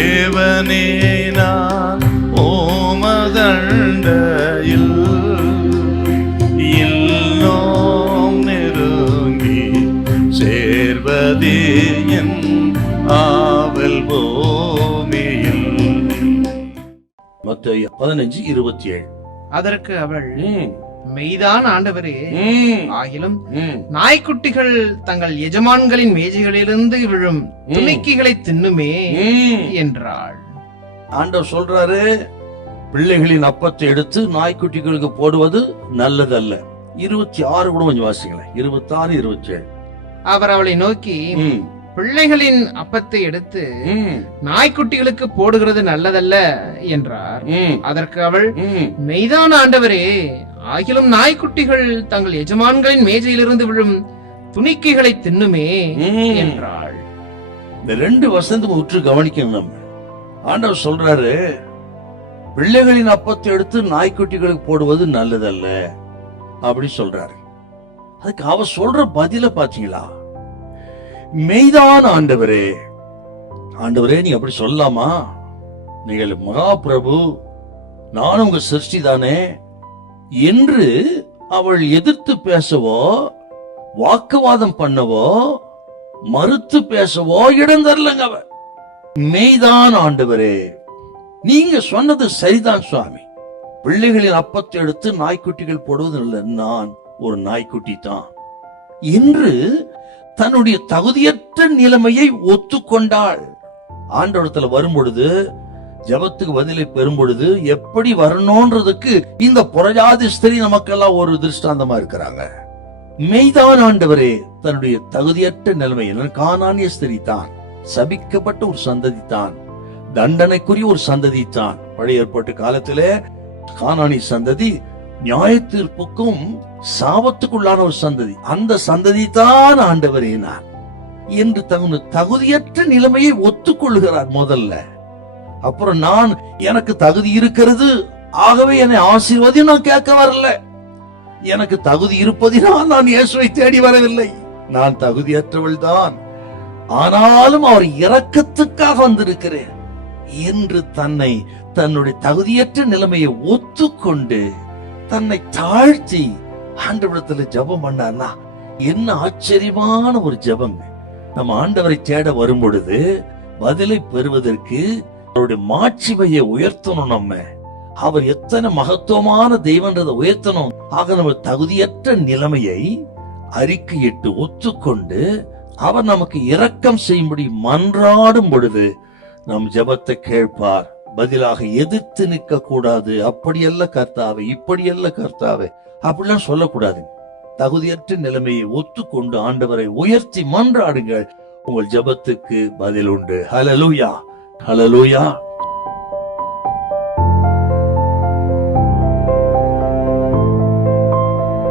தேவனே நான் ஓமதண்டையில் இன்னும் நெருங்கி சேர்வதே என் ஆவல் பூமியில். மத்தேயு 15:27. அதற்கு அவள், மெய்தான் ஆண்டவரே, ஆகிலும் நாய்க்குட்டிகள் தங்கள் எஜமான்களின் மேஜைகளிலிருந்து விழும் துணிக்கைகளை தின்னுமே என்றாள். ஆண்டவர் சொல்றாரு, பிள்ளைகளின் அப்பத்தை எடுத்து நாய்க்குட்டிகளுக்கு போடுவது நல்லதல்ல. 26 கூட கொஞ்சம் வாசிங்களேன். 26, 27. அவர் அவளை நோக்கி, பிள்ளைகளின் அப்பத்தை எடுத்து நாய்க்குட்டிகளுக்கு போடுகிறது நல்லதல்ல என்றார். அதற்கு அவள், மெய்தான் ஆண்டவரே, ஆகிலும் நாய்க்குட்டிகள் தங்கள் எஜமான்களின் மேஜையிலிருந்து விழும் துணிக்கைகளை தின்னுமே என்றாள். இந்த 2 வசனத்துக்கு உற்று கவனிக்கணும். நம்ம ஆண்டவர் சொல்றாரு, பிள்ளைகளின் அப்பத்தை எடுத்து நாய்க்குட்டிகளுக்கு போடுவது நல்லதல்ல அப்படி சொல்றாரு. அதுக்கு அவ சொல்ற பதில பாத்தீங்களா? மெய்தான் ஆண்டவரே. ஆண்டவரே, நீ அப்படி சொல்லலாமா? நீங்கள் மகா பிரபு, நானும் உங்க சிருஷ்டி தானே என்று அவள் எதிர்த்து பேசவோ வாக்குவாதம் பண்ணவோ மறுத்து பேசவோ இடம் தரலங்க. அவ மெய்தான் ஆண்டவரே, நீங்க சொன்னது சரிதான் சுவாமி. பிள்ளைகளின் அப்பத்தை எடுத்து நாய்க்குட்டிகள் போடுவது இல்லை, நான் ஒரு நாய்க்குட்டி தான் என்று தன்னுடைய தகுதியற்ற நிலைமையை ஒத்துக்கொண்டாள். ஆண்டவரத்துல வரும்பொழுது, ஜபத்துக்கு பதிலை பெறும் பொழுது எப்படி வரணும்ன்றதுக்கு இந்த புறஜாதி ஸ்திரீ நமக்கெல்லாம் ஒரு திருஷ்டாந்தமா இருக்கிறாங்க. மெய்தான் ஆண்டவரே, தன்னுடைய தகுதியற்ற நிலைமை, கானானிய ஸ்திரீ தான், சபிக்கப்பட்ட ஒரு சந்ததி தான், தண்டனைக்குரிய ஒரு சந்ததி தான். பழைய ஏற்பாட்டு காலத்திலே கானானிய சந்ததி நியாய தீர்ப்புக்கும் சாபத்துக்குள்ளான ஒரு சந்ததி. அந்த சந்ததி தான் ஆண்டவரே நான் என்று தன்னுடைய தகுதியற்ற நிலைமையை ஒத்துக்கொள்கிறார் முதல்ல. அப்புறம் நான், எனக்கு தகுதி இருக்கிறது, ஆகவே என்னை ஆசீர்வதி நான் கேட்க வரல. எனக்கு தகுதி இருப்பதினால் நான் இயேசுவை தேடி வரவில்லை. நான் தகுதியற்றவள் தான், ஆனாலும் அவர் இரக்கத்துக்காக வந்திருக்கிறேன் என்று தன்னை, தன்னுடைய தகுதியற்ற நிலைமையை ஒத்துக்கொண்டு தன்னை தாழ்த்தி ஆண்டவரிடத்துல ஜெபம் பண்ணார்னா என்ன ஆச்சரியமான ஒரு ஜெபங்க. நம்ம ஆண்டவரை தேட வரும் பொழுது பதிலை பெறுவதற்கு அவருடைய மாட்சிமையை உயர்த்தணும். நம்ம அவர் எத்தனை மகத்துவமான தெய்வன்றதை உயர்த்தணும். ஆக நம்ம தகுதியற்ற நிலைமையை அறிக்கையிட்டு ஒத்துக்கொண்டு அவர் நமக்கு இரக்கம் செய்யும்படி மன்றாடும் பொழுது நம் ஜெபத்தை கேட்பார். பதிலாக எதிர்த்து நிற்க கூடாது. அப்படியல்ல கர்த்தாவே, இப்படியல்ல கர்த்தாவே அப்படிலாம் சொல்லக்கூடாது. தகுதியற்ற நிலைமையை ஒத்துக்கொண்டு ஆண்டவரை உயர்த்தி மன்றாடுங்கள். உங்கள் ஜெபத்துக்கு பதில் உண்டு. ஹல்லேலூயா, ஹல்லேலூயா.